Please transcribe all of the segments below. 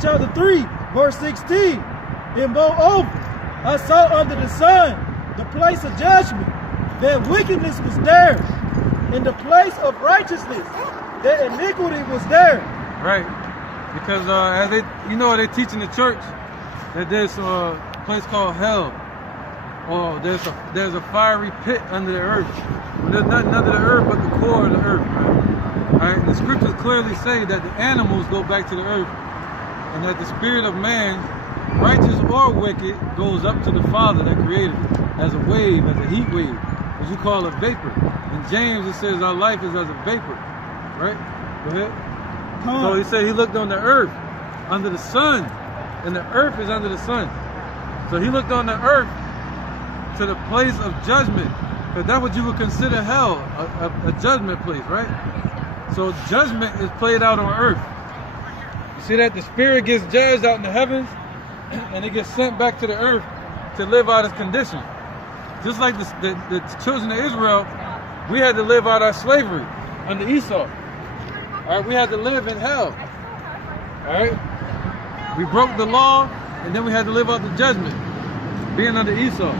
chapter 3, verse 16. And moreover, I saw under the sun the place of judgment, that wickedness was there, and the place of righteousness, that iniquity was there. Right. Because as they, they teach in the church that there's a place called hell, or there's a fiery pit under the earth. Well, there's nothing under the earth but the core of the earth, right? All right? The scriptures clearly say that the animals go back to the earth, and that the spirit of man, righteous or wicked, goes up to the Father that created it, as a wave, as a heat wave, as you call a vapor. In James it says our life is as a vapor, right? Go ahead. So he said he looked on the earth, under the sun, and the earth is under the sun. So he looked on the earth to the place of judgment, because that's what you would consider hell, a judgment place, right? So judgment is played out on earth. You see that? The spirit gets judged out in the heavens, and it gets sent back to the earth to live out its condition. Just like the children of Israel, we had to live out our slavery under Esau. All right, we had to live in hell. All right, we broke the law, and then we had to live out the judgment, being under Esau.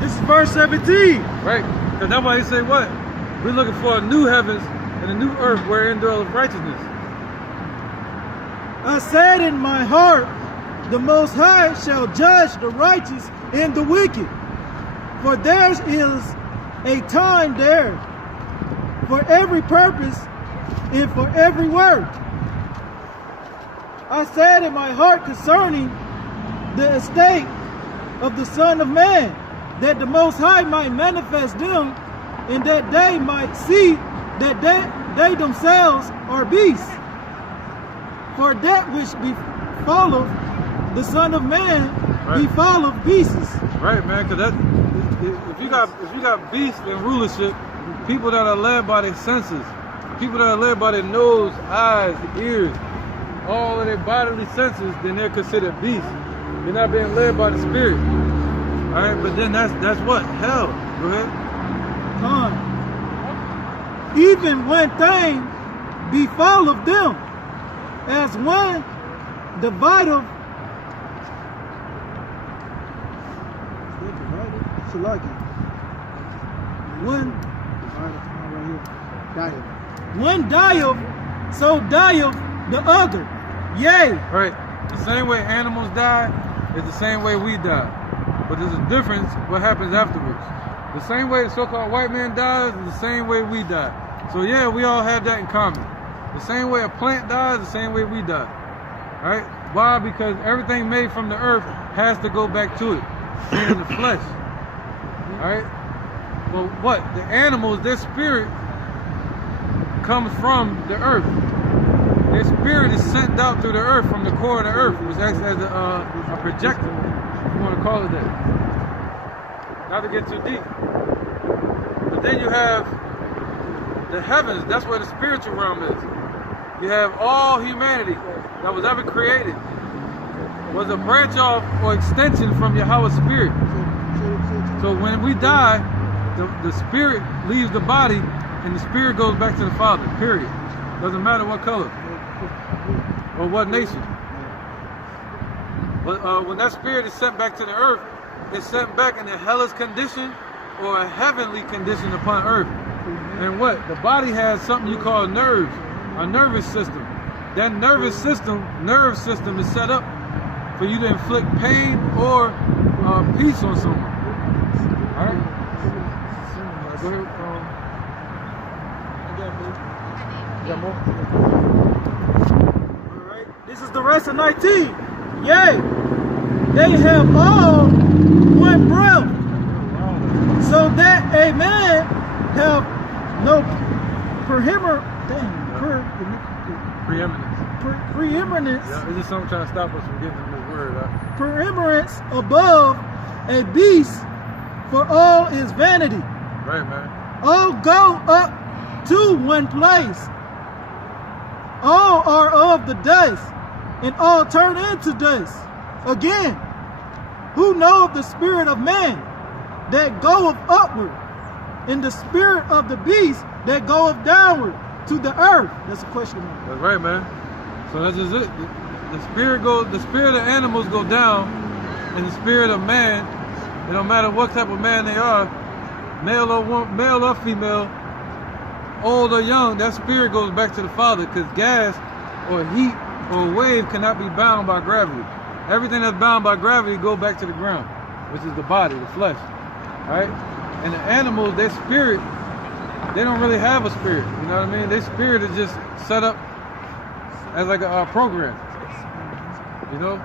This is verse 17. Right, because that's why he say what? We're looking for a new heavens and a new earth wherein dwelleth righteousness. I said in my heart, the Most High shall judge the righteous and the wicked, for there is a time there for every purpose and for every word. I said in my heart concerning the estate of the Son of Man, that the Most High might manifest them, and that they might see that they themselves are beasts. For that which befalleth the Son of Man befalleth beasts. Right, man, because if you got beasts in rulership, people that are led by their senses, people that are led by their nose, eyes, ears, all of their bodily senses, then they're considered beasts. They're not being led by the Spirit. All right, but then that's what? Hell. Go ahead. Even when things befall of them, as one divided. One dieth, so dieth the other. Yea. Right. The same way animals die is the same way we die. But there's a difference what happens afterwards. The same way the so-called white man dies is the same way we die. So yeah, we all have that in common. The same way a plant dies, the same way we die. Right? Why? Because everything made from the earth has to go back to it, being the flesh. Alright? Well, what? The animals, their spirit comes from the earth. Their spirit is sent out through the earth, from the core of the earth, which acts as a projector, if you want to call it that. Not to get too deep. But then you have the heavens. That's where the spiritual realm is. You have all humanity that was ever created was a branch off or extension from Yahweh's spirit. So when we die, the spirit leaves the body and the spirit goes back to the Father, period. Doesn't matter what color or what nation. But when that spirit is sent back to the earth, it's sent back in a hellish condition or a heavenly condition upon earth. And what? The body has something you call nerves, a nervous system. That nerve system is set up for you to inflict pain or peace on someone. All right? Go ahead. You got more? All right. This is the rest of 19. Yea, they have all one breath, so that a man have no preeminence. Yeah, this is something trying to stop us from getting this word. Preeminence above a beast, for all is vanity. Right, man. All go up to one place. All are of the dust, and all turn into dust. Again, who knoweth the spirit of man that goeth upward, and the spirit of the beast that goeth downward to the earth? That's a question mark. That's right, man. So that's just it. The spirit of animals go down, and the spirit of man, it don't matter what type of man they are, male or female, old or young, that spirit goes back to the Father, because gas or heat or wave cannot be bound by gravity. Everything that's bound by gravity go back to the ground, which is the body, the flesh. Right? And the animals, their spirit, they don't really have a spirit. You know what I mean? Their spirit is just set up as like a program. You know?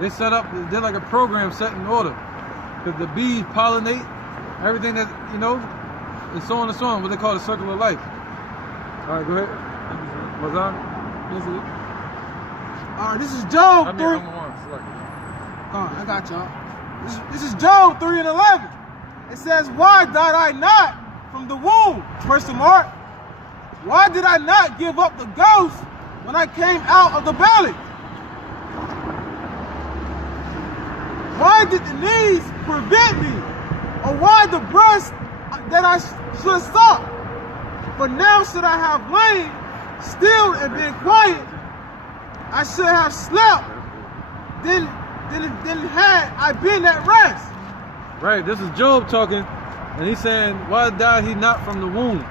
They set up, they're like a program set in order. Because the bees pollinate, everything that, you know, and so on and so on, what they call the circle of life. All right, go ahead. What's on? All right, this is Job 3. I got y'all. This is Job 3 and 11. It says, why died I not from the womb? Question mark. Why did I not give up the ghost when I came out of the belly? Why did the knees prevent me? Or why the breast that I should suck? But now should I have lain still and been quiet, I should have slept, then had I been at rest. Right, this is Job talking, and he's saying, why died he not from the womb?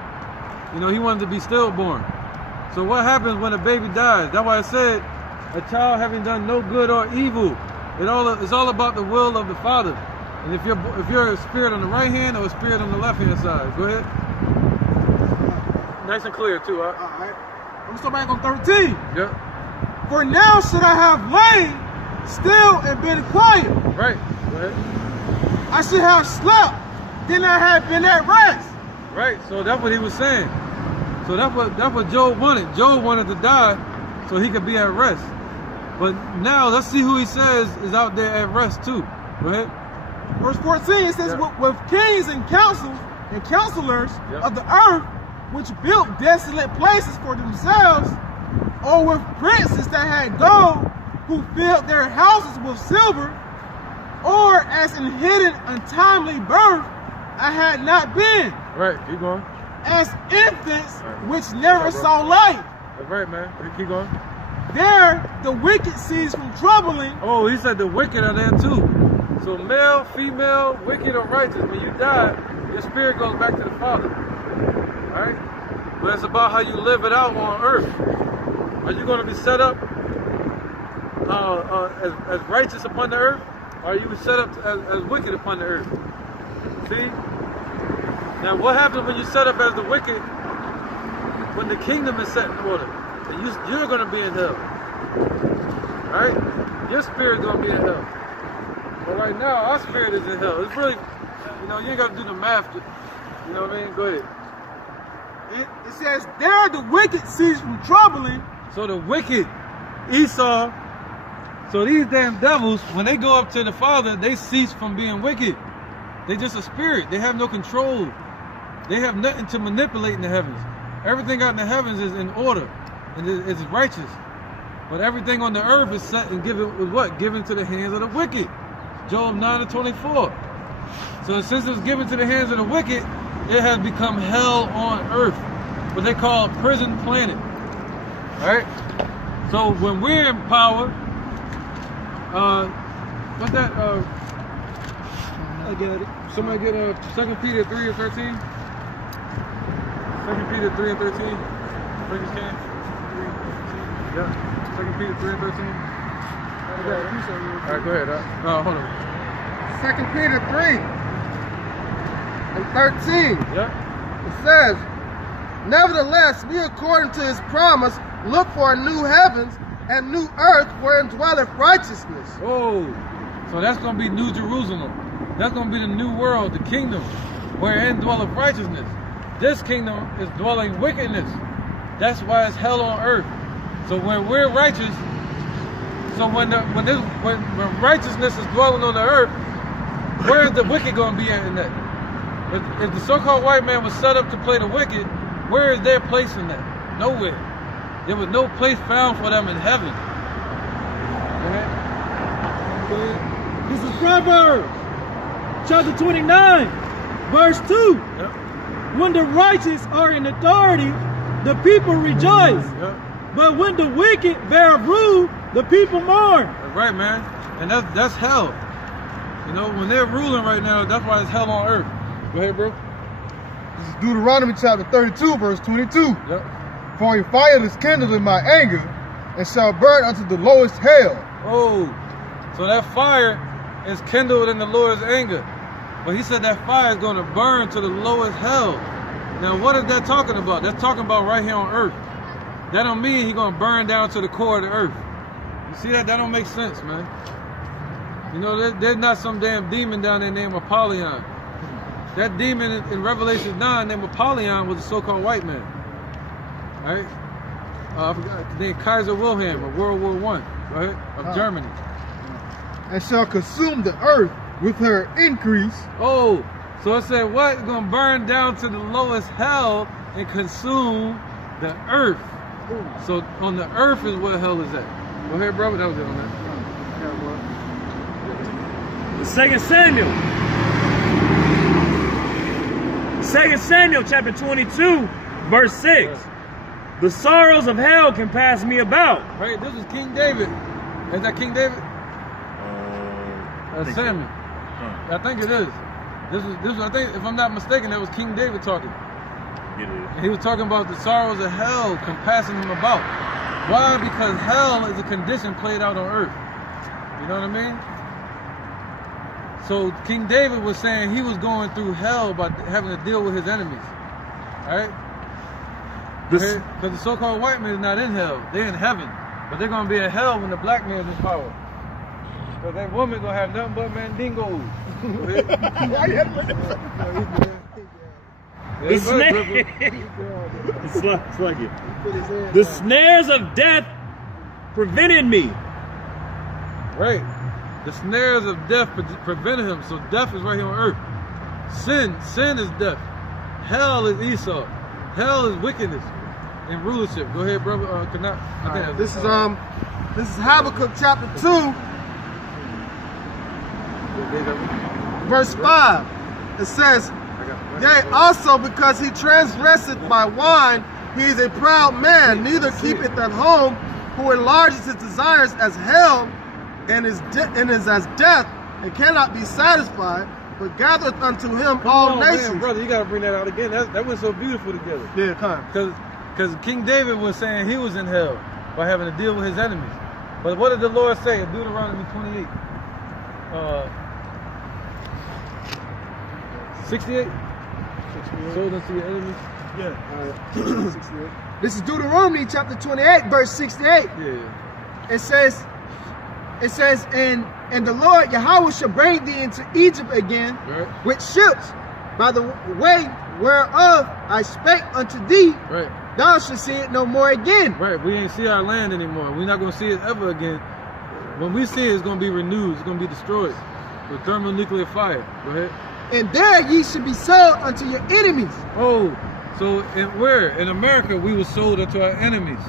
You know, he wanted to be stillborn. So what happens when a baby dies? That's why I said, a child having done no good or evil, it's all about the will of the Father. And if you're a spirit on the right hand or a spirit on the left hand side, go ahead. Nice and clear too, huh? All right. Let's go back on 13. Yep. For now should I have lain still and been quiet. Right. Go ahead. I should have slept, then I had been at rest. Right. So that's what he was saying. So that's what Job wanted. Job wanted to die so he could be at rest. But now let's see who he says is out there at rest too. Go ahead. Verse 14, it says, with kings and counselors of the earth, which built desolate places for themselves, or with princes that had gold, who filled their houses with silver, or as in hidden untimely birth, I had not been. Right, keep going. As infants which never saw light. That's right, man. Keep going. There the wicked cease from troubling. Oh, he said the wicked are there too. So male, female, wicked or righteous, when you die, your spirit goes back to the Father. Alright? But it's about how you live it out on earth. Are you going to be set up as righteous upon the earth? Or are you set up as wicked upon the earth? See? Now what happens when you set up as the wicked when the kingdom is set in order? And you're going to be in hell. Alright? Your spirit's going to be in hell. But right now, our spirit is in hell. It's really, you know, you ain't got to do the math. You know what I mean? Go ahead. It says, there the wicked cease from troubling. So the wicked, Esau, so these damn devils, when they go up to the Father, they cease from being wicked. They just a spirit. They have no control. They have nothing to manipulate in the heavens. Everything out in the heavens is in order. And it's righteous. But everything on the earth is set and given with what? Given to the hands of the wicked. Job 9:24. So since it was given to the hands of the wicked, it has become hell on earth. What they call a prison planet. Alright? So when we're in power, what's that? I get it. Somebody get 2 Peter 3 and 13? 2 Peter 3 and 13? Bring this can. Yeah. 2 Peter 3 and 13? Alright, go ahead. Hold on. 2 Peter 3 and 13. Yeah. It says, nevertheless, we according to his promise look for new heavens and new earth wherein dwelleth righteousness. Oh, so that's going to be New Jerusalem. That's going to be the new world, the kingdom, wherein dwelleth righteousness. This kingdom is dwelling wickedness. That's why it's hell on earth. So when we're righteous, so when righteousness is dwelling on the earth, where is the wicked going to be at in that? If the so-called white man was set up to play the wicked, where is their place in that? Nowhere. There was no place found for them in heaven. This is Proverbs chapter 29, verse 2. Yep. When the righteous are in authority, the people rejoice. Yep. But when the wicked bear rule, the people mourn. Right, man. And that's hell. You know, when they're ruling right now, that's why it's hell on earth. Go ahead, bro. This is Deuteronomy chapter 32, verse 22. Yep. For a fire is kindled in my anger, and shall burn unto the lowest hell. Oh, so that fire is kindled in the Lord's anger. But he said that fire is going to burn to the lowest hell. Now, what is that talking about? That's talking about right here on earth. That don't mean he's going to burn down to the core of the earth. You see that? That don't make sense, man. You know, there's not some damn demon down there named Apollyon. That demon in Revelation 9 named Apollyon was a so-called white man. All right? I forgot his name, Kaiser Wilhelm of World War I, right? Of Germany. And shall consume the earth with her increase. Oh, so it said what? It's going to burn down to the lowest hell and consume the earth. So on the earth is where hell is at. Go ahead, brother. That was it on that. 2 Samuel chapter 22, verse 6. The sorrows of hell can pass me about. Right, this is King David. Is that King David? Samuel. I think it is. This was, I think, if I'm not mistaken, that was King David talking. And he was talking about the sorrows of hell compassing him about. Why? Because hell is a condition played out on earth. You know what I mean? So King David was saying he was going through hell by having to deal with his enemies. Alright? Because the so-called white man is not in hell. They're in heaven. But they're going to be in hell when the black man is in power. Because that woman going to have nothing but mandingos. The snares of death prevented me. Right. The snares of death prevented him. So death is right here on earth. Sin is death. Hell is Esau. Hell is wickedness and rulership. Go ahead, brother. This is Habakkuk chapter 2, verse 5. It says, yea, also because he transgresseth by wine, he is a proud man, neither keepeth at home, who enlarges his desires as hell, and is as death, and cannot be satisfied, but gathereth unto him all nations. Man, brother, you gotta bring that out again. That was so beautiful together. Yeah, come. Because King David was saying he was in hell by having to deal with his enemies. But what did the Lord say in Deuteronomy 28? 68? Sold unto your enemies? Yeah. 68. This is Deuteronomy chapter 28, verse 68. Yeah. It says, and the Lord Yahweh shall bring thee into Egypt again, right, with ships, by the way whereof I spake unto thee. Right. Thou shalt see it no more again. Right. We ain't see our land anymore. We're not going to see it ever again. When we see it, it's going to be renewed. It's going to be destroyed with thermonuclear fire. Go ahead. And there ye should be sold unto your enemies. Oh, so where? In America, we were sold unto our enemies.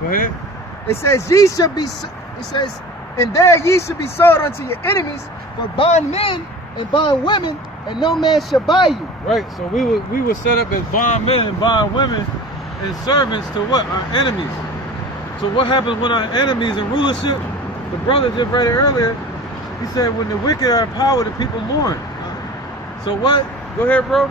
Go ahead. It says, ye shall be, it says, and there ye shall be sold unto your enemies for bondmen and bondwomen, and no man shall buy you. Right, so we were set up as bondmen and bondwomen and servants to what? Our enemies. So what happens when our enemies in rulership? The brother just read it earlier. He said, when the wicked are in power, the people mourn. So what? Go ahead, bro.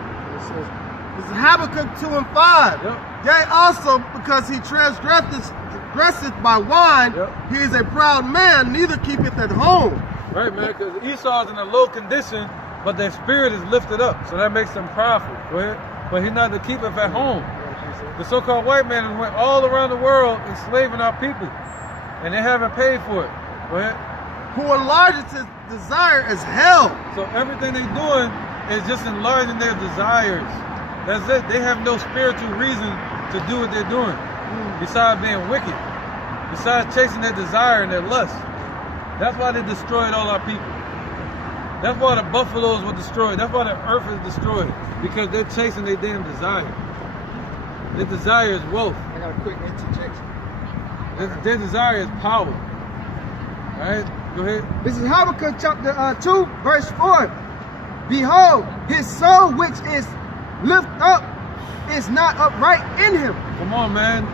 This is Habakkuk 2 and 5. Yep. Yea, also because he transgresseth by wine, yep, he is a proud man, neither keepeth at home. Right, man, because Esau's in a low condition, but their spirit is lifted up, so that makes them prideful. Go ahead. But he's not to keep it at home. The so-called white man went all around the world enslaving our people, and they haven't paid for it. Go ahead. Who enlarges his desire as hell. So everything they're doing is just enlarging their desires. That's it. They have no spiritual reason to do what they're doing, besides being wicked, besides chasing their desire and their lust. That's why they destroyed all our people. That's why the buffaloes were destroyed. That's why the earth is destroyed, because they're chasing their damn desire. Their desire is wealth. I got a quick interjection. Their desire is power. All right, go ahead. This is Habakkuk chapter 2, verse 4. Behold, his soul which is lift up is not upright in him. Come on, man.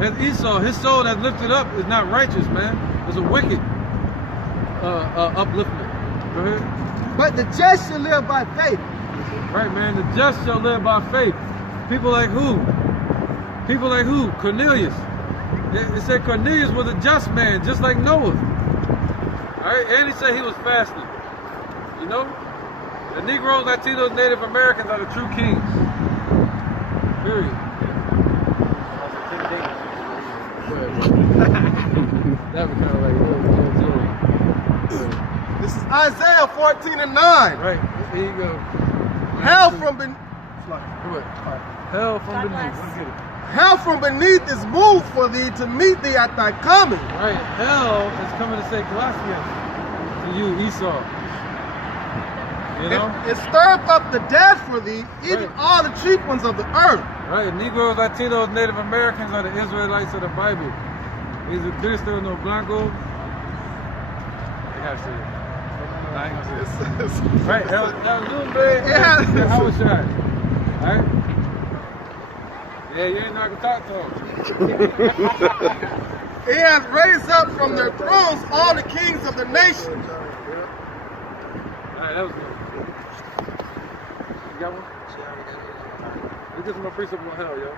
As Esau, his soul that's lifted up is not righteous, man. It's a wicked upliftment. Go ahead. But the just shall live by faith. Right, man. The just shall live by faith. People like who? People like who? Cornelius. It said Cornelius was a just man, just like Noah. All right, and he said he was fasting. You know, the Negroes, Latinos, Native Americans are the true kings. Period. That was kind of like This is Isaiah 14:9. right. Here you go. Hell from beneath. Hell from beneath. Hell from beneath is moved for thee to meet thee at thy coming. Right. Hell is coming to say Colossians to you, Esau. You know? It stirreth up the dead for thee, even Right. all the chief ones of the earth. Right. Negroes, Latinos, Native Americans are the Israelites of the Bible. Is it Cristo no Blanco? They have to. I ain't gonna say this. Right. That was little man. Yeah. How was shot? Alright? Yeah, you ain't know I can talk to him. He has raised up from their thrones all the kings of the nations. Alright, that was good. You got one? Let's get some more precepts on hell, yo.